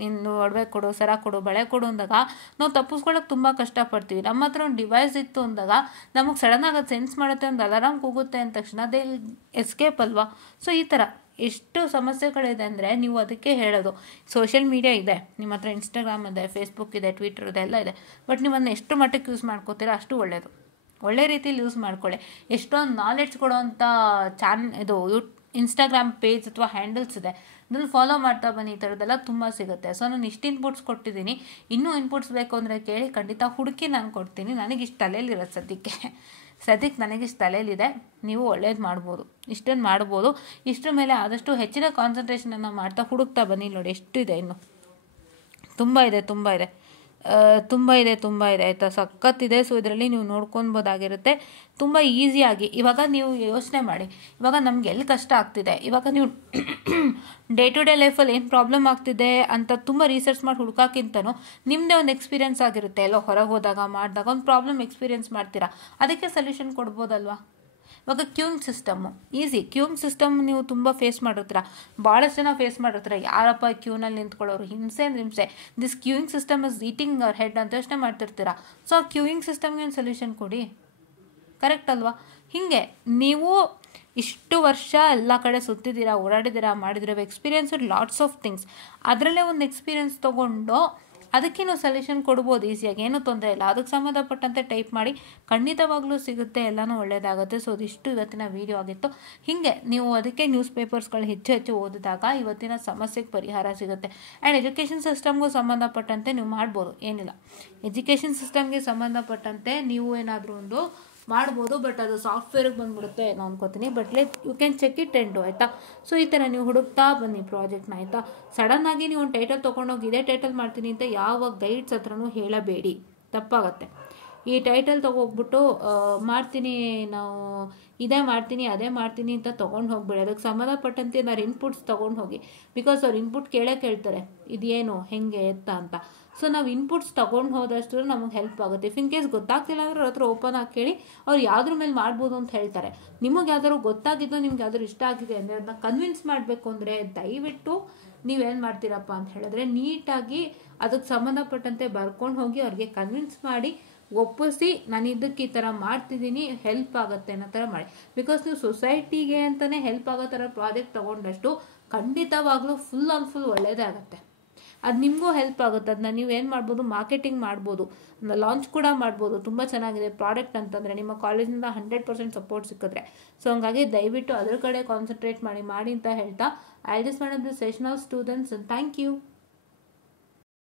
ನಿಂದು ಒಡವೆ ಕೊಡು, ಸರ ಕೊಡು, ಬಳೆ ಕೊಡು ಅಂದಾಗ ನಾವು ತಪ್ಪಿಸ್ಕೊಳ್ಳೋಕೆ ತುಂಬ ಕಷ್ಟಪಡ್ತೀವಿ. ನಮ್ಮ ಹತ್ರ ಒಂದು ಡಿವೈಸ್ ಇತ್ತು ಅಂದಾಗ ನಮಗೆ ಸಡನ್ನಾಗಿ ಅದು ಸೆನ್ಸ್ ಮಾಡುತ್ತೆ, ಒಂದು ಅಲಾರಾಮ್ ಕೂಗುತ್ತೆ ಅಂದ ತಕ್ಷಣ ಅದೇ ಎಸ್ಕೇಪ್ ಅಲ್ವಾ. ಸೊ ಈ ಥರ ಎಷ್ಟು ಸಮಸ್ಯೆಗಳಿದೆ ಅಂದರೆ ನೀವು ಅದಕ್ಕೆ ಹೇಳೋದು, ಸೋಷಿಯಲ್ ಮೀಡಿಯಾ ಇದೆ ನಿಮ್ಮ ಹತ್ರ, ಇನ್ಸ್ಟಾಗ್ರಾಮ್ ಇದೆ, ಫೇಸ್ಬುಕ್ ಇದೆ, ಟ್ವಿಟರ್ ಇದೆ, ಎಲ್ಲ ಇದೆ. ಬಟ್ ನೀವು ಅದನ್ನ ಎಷ್ಟು ಮಟ್ಟಕ್ಕೆ ಯೂಸ್ ಮಾಡ್ಕೋತೀರೋ ಅಷ್ಟು ಒಳ್ಳೆಯದು. ಒಳ್ಳೆ ರೀತಿಯಲ್ಲಿ ಯೂಸ್ ಮಾಡ್ಕೊಳ್ಳಿ. ಎಷ್ಟೊಂದು ನಾಲೆಡ್ಜ್ ಕೊಡೋವಂಥ ಇದು ಇನ್ಸ್ಟಾಗ್ರಾಮ್ ಪೇಜ್ ಅಥವಾ ಹ್ಯಾಂಡಲ್ಸ್ ಇದೆ, ಅದ್ರಲ್ಲಿ ಫಾಲೋ ಮಾಡ್ತಾ ಬನ್ನಿ. ಈ ಥರದ್ದೆಲ್ಲ ತುಂಬ ಸಿಗುತ್ತೆ. ಸೊ ನಾನು ಇಷ್ಟು ಇನ್ಪುಟ್ಸ್ ಕೊಟ್ಟಿದ್ದೀನಿ, ಇನ್ನೂ ಇನ್ಪುಟ್ಸ್ ಬೇಕು ಅಂದರೆ ಕೇಳಿ, ಖಂಡಿತ ಹುಡುಕಿ ನಾನು ಕೊಡ್ತೀನಿ. ನನಗಿಷ್ಟು ತಲೆಯಲ್ಲಿರೋದು ಸದ್ಯಕ್ಕೆ ನನಗಿಷ್ಟು ತಲೆಯಲ್ಲಿದೆ. ನೀವು ಒಳ್ಳೇದು ಮಾಡ್ಬೋದು, ಇಷ್ಟನ್ನು ಮಾಡ್ಬೋದು. ಇಷ್ಟರ ಮೇಲೆ ಆದಷ್ಟು ಹೆಚ್ಚಿನ ಕಾನ್ಸಂಟ್ರೇಷನನ್ನು ಮಾಡ್ತಾ ಹುಡುಕ್ತಾ ಬನ್ನಿ. ನೋಡಿ ಎಷ್ಟಿದೆ, ಇನ್ನು ತುಂಬ ಇದೆ ಆಯಿತಾ, ಸಖತ್ತಿದೆ. ಸೊ ಇದರಲ್ಲಿ ನೀವು ನೋಡ್ಕೊಬೋದಾಗಿರುತ್ತೆ ತುಂಬ ಈಸಿಯಾಗಿ. ಇವಾಗ ನೀವು ಯೋಚನೆ ಮಾಡಿ, ಇವಾಗ ನಮ್ಗೆ ಎಲ್ಲಿ ಕಷ್ಟ ಆಗ್ತಿದೆ, ಇವಾಗ ನೀವು ಡೇ ಟು ಡೇ ಲೈಫಲ್ಲಿ ಏನು ಪ್ರಾಬ್ಲಮ್ ಆಗ್ತಿದೆ ಅಂತ ತುಂಬ ರಿಸರ್ಚ್ ಮಾಡಿ ಹುಡುಕೋಕ್ಕಿಂತನೂ ನಿಮ್ಮದೇ ಒಂದು ಎಕ್ಸ್ಪೀರಿಯೆನ್ಸ್ ಆಗಿರುತ್ತೆ. ಎಲ್ಲೋ ಹೊರಗೆ ಹೋದಾಗ ಮಾಡಿದಾಗ ಒಂದು ಪ್ರಾಬ್ಲಮ್ ಎಕ್ಸ್ಪೀರಿಯೆನ್ಸ್ ಮಾಡ್ತೀರಾ, ಅದಕ್ಕೆ ಸೊಲ್ಯೂಷನ್ ಕೊಡ್ಬೋದಲ್ವಾ. ಇವಾಗ queuing system easy. Queuing system ನೀವು ತುಂಬ ಫೇಸ್ ಮಾಡಿರ್ತೀರ, ಭಾಳಷ್ಟು ಜನ ಫೇಸ್ ಮಾಡಿರ್ತೀರ. ಯಾರಪ್ಪ ಕ್ಯೂನಲ್ಲಿ ನಿಂತ್ಕೊಳ್ಳೋರು, ಹಿಂಸೆ. This queuing system is eating our head ಅಂತ ಯೋಚನೆ ಮಾಡ್ತಿರ್ತೀರ. ಸೊ ಆ ಕ್ಯೂಯಿಂಗ್ ಸಿಸ್ಟಮ್ಗೆ ಒಂದು ಸೊಲ್ಯೂಷನ್ ಕೊಡಿ, ಕರೆಕ್ಟ್ ಅಲ್ವಾ. ಹೀಗೆ ನೀವು ಇಷ್ಟು ವರ್ಷ ಎಲ್ಲ ಕಡೆ ಸುತ್ತಿದ್ದೀರಾ, ಓಡಾಡಿದ್ದೀರಾ, ಮಾಡಿದಿರೋ ಎಕ್ಸ್ಪೀರಿಯನ್ಸ್ ಲಾಟ್ಸ್ ಆಫ್ ಥಿಂಗ್ಸ್. ಅದರಲ್ಲೇ ಒಂದು ಎಕ್ಸ್ಪೀರಿಯನ್ಸ್ ತೊಗೊಂಡು ಅದಕ್ಕೆ ನೀವು ಸೊಲ್ಯೂಷನ್ ಕೊಡ್ಬೋದು ಈಸಿಯಾಗಿ, ಏನೂ ತೊಂದರೆ ಇಲ್ಲ. ಅದಕ್ಕೆ ಸಂಬಂಧಪಟ್ಟಂತೆ ಟೈಪ್ ಮಾಡಿ, ಖಂಡಿತವಾಗ್ಲೂ ಸಿಗುತ್ತೆ, ಎಲ್ಲನೂ ಒಳ್ಳೆಯದಾಗುತ್ತೆ. ಸೊ ಅದಿಷ್ಟು ಇವತ್ತಿನ ವೀಡಿಯೋ ಆಗಿತ್ತು. ಹೀಗೆ ನೀವು ಅದಕ್ಕೆ ನ್ಯೂಸ್ ಪೇಪರ್ಸ್ಗಳು ಹೆಚ್ಚು ಓದಿದಾಗ ಇವತ್ತಿನ ಸಮಸ್ಯೆಗೆ ಪರಿಹಾರ ಸಿಗುತ್ತೆ. ಆ್ಯಂಡ್ ಎಜುಕೇಷನ್ ಸಿಸ್ಟಮ್ಗೂ ಸಂಬಂಧಪಟ್ಟಂತೆ ನೀವು ಮಾಡ್ಬೋದು, ಏನಿಲ್ಲ. ಎಜುಕೇಷನ್ ಸಿಸ್ಟಮ್ಗೆ ಸಂಬಂಧಪಟ್ಟಂತೆ ನೀವು ಏನಾದರೂ ಒಂದು ಮಾಡ್ಬೋದು. ಬಟ್ ಅದು ಸಾಫ್ಟ್ವೇರಿಗೆ ಬಂದುಬಿಡುತ್ತೆ ಏನೋ ಅನ್ಕೋತೀನಿ. But you can check it and, ಆಯಿತಾ. ಸೊ ಈ ಥರ ನೀವು ಹುಡುಕ್ತಾ ಬನ್ನಿ ಪ್ರಾಜೆಕ್ಟ್ನ, ಆಯಿತಾ. ಸಡನ್ನಾಗಿ ನೀವು ಒಂದು ಟೈಟಲ್ ತೊಗೊಂಡೋಗಿ ಇದೇ ಟೈಟಲ್ ಮಾಡ್ತೀನಿ ಅಂತ ಯಾವ ಗೈಡ್ಸ್ ಹತ್ರನೂ ಹೇಳಬೇಡಿ, ತಪ್ಪಾಗತ್ತೆ. ಈ ಟೈಟಲ್ ತೊಗೋಗ್ಬಿಟ್ಟು ಮಾಡ್ತೀನಿ, ನಾವು ಇದೇ ಮಾಡ್ತೀನಿ ಅದೇ ಮಾಡ್ತೀನಿ ಅಂತ ತೊಗೊಂಡು ಹೋಗ್ಬೇಡಿ. ಅದಕ್ಕೆ ಸಂಬಂಧಪಟ್ಟಂತೆ ನಾನು ಇನ್ಪುಟ್ಸ್ ತೊಗೊಂಡು ಹೋಗಿ. ಬಿಕಾಸ್ ಅವ್ರು ಇನ್ಪುಟ್ ಕೇಳ್ತಾರೆ, ಇದೇನು ಹೆಂಗೆ ಎತ್ತ ಅಂತ. ಸೊ ನಾವು ಇನ್ಪುಟ್ಸ್ ತೊಗೊಂಡು ಹೋದಷ್ಟು ನಮಗೆ ಹೆಲ್ಪ್ ಆಗುತ್ತೆ. ಇಫ್ ಇನ್ ಕೇಸ್ ಗೊತ್ತಾಗ್ತಿಲ್ಲ ಅಂದ್ರೆ ಅವ್ರ ಹತ್ರ ಓಪನ್ ಆಗಿ ಕೇಳಿ, ಅವ್ರು ಯಾವ್ದ್ರ ಮೇಲೆ ಮಾಡ್ಬೋದು ಅಂತ ಹೇಳ್ತಾರೆ. ನಿಮಗೆ ಯಾವ್ದಾದ್ರು ಗೊತ್ತಾಗಿದ್ದು, ನಿಮ್ಗೆ ಯಾವ್ದಾದ್ರು ಇಷ್ಟ ಆಗಿದೆ ಅಂದರೆ ಅದನ್ನ ಕನ್ವಿನ್ಸ್ ಮಾಡಬೇಕು ಅಂದರೆ ದಯವಿಟ್ಟು ನೀವೇನು ಮಾಡ್ತೀರಪ್ಪ ಅಂತ ಹೇಳಿದ್ರೆ, ನೀಟಾಗಿ ಅದಕ್ಕೆ ಸಂಬಂಧಪಟ್ಟಂತೆ ಬರ್ಕೊಂಡು ಹೋಗಿ ಅವ್ರಿಗೆ ಕನ್ವಿನ್ಸ್ ಮಾಡಿ ಒಪ್ಪಿಸಿ, ನಾನು ಇದಕ್ಕೆ ಈ ಥರ ಮಾಡ್ತಿದ್ದೀನಿ, ಹೆಲ್ಪ್ ಆಗುತ್ತೆ ಅನ್ನೋ ಥರ ಮಾಡಿ. ಬಿಕಾಸ್ ನೀವು ಸೊಸೈಟಿಗೆ ಅಂತಲೇ ಹೆಲ್ಪ್ ಆಗೋ ಥರ ಪ್ರಾಜೆಕ್ಟ್ ತೊಗೊಂಡಷ್ಟು ಖಂಡಿತವಾಗ್ಲೂ ಫುಲ್ ಒಳ್ಳೆಯದೇ ಆಗುತ್ತೆ. ಅದು ನಿಮಗೂ ಹೆಲ್ಪ್ ಆಗುತ್ತೆ. ಅದನ್ನ ನೀವು ಏನು ಮಾಡ್ಬೋದು, ಮಾರ್ಕೆಟಿಂಗ್ ಮಾಡ್ಬೋದು, ಲಾಂಚ್ ಕೂಡ ಮಾಡ್ಬೋದು. ತುಂಬ ಚೆನ್ನಾಗಿದೆ ಪ್ರಾಡಕ್ಟ್ ಅಂತಂದರೆ ನಿಮ್ಮ ಕಾಲೇಜಿಂದ 100% ಸಪೋರ್ಟ್ ಸಿಕ್ಕಿದ್ರೆ. ಸೊ ಹಂಗಾಗಿ ದಯವಿಟ್ಟು ಅದ್ರ ಕಡೆ ಕಾನ್ಸಂಟ್ರೇಟ್ ಮಾಡಿ ಅಂತ ಹೇಳ್ತಾ, I just want to session of students. Thank you.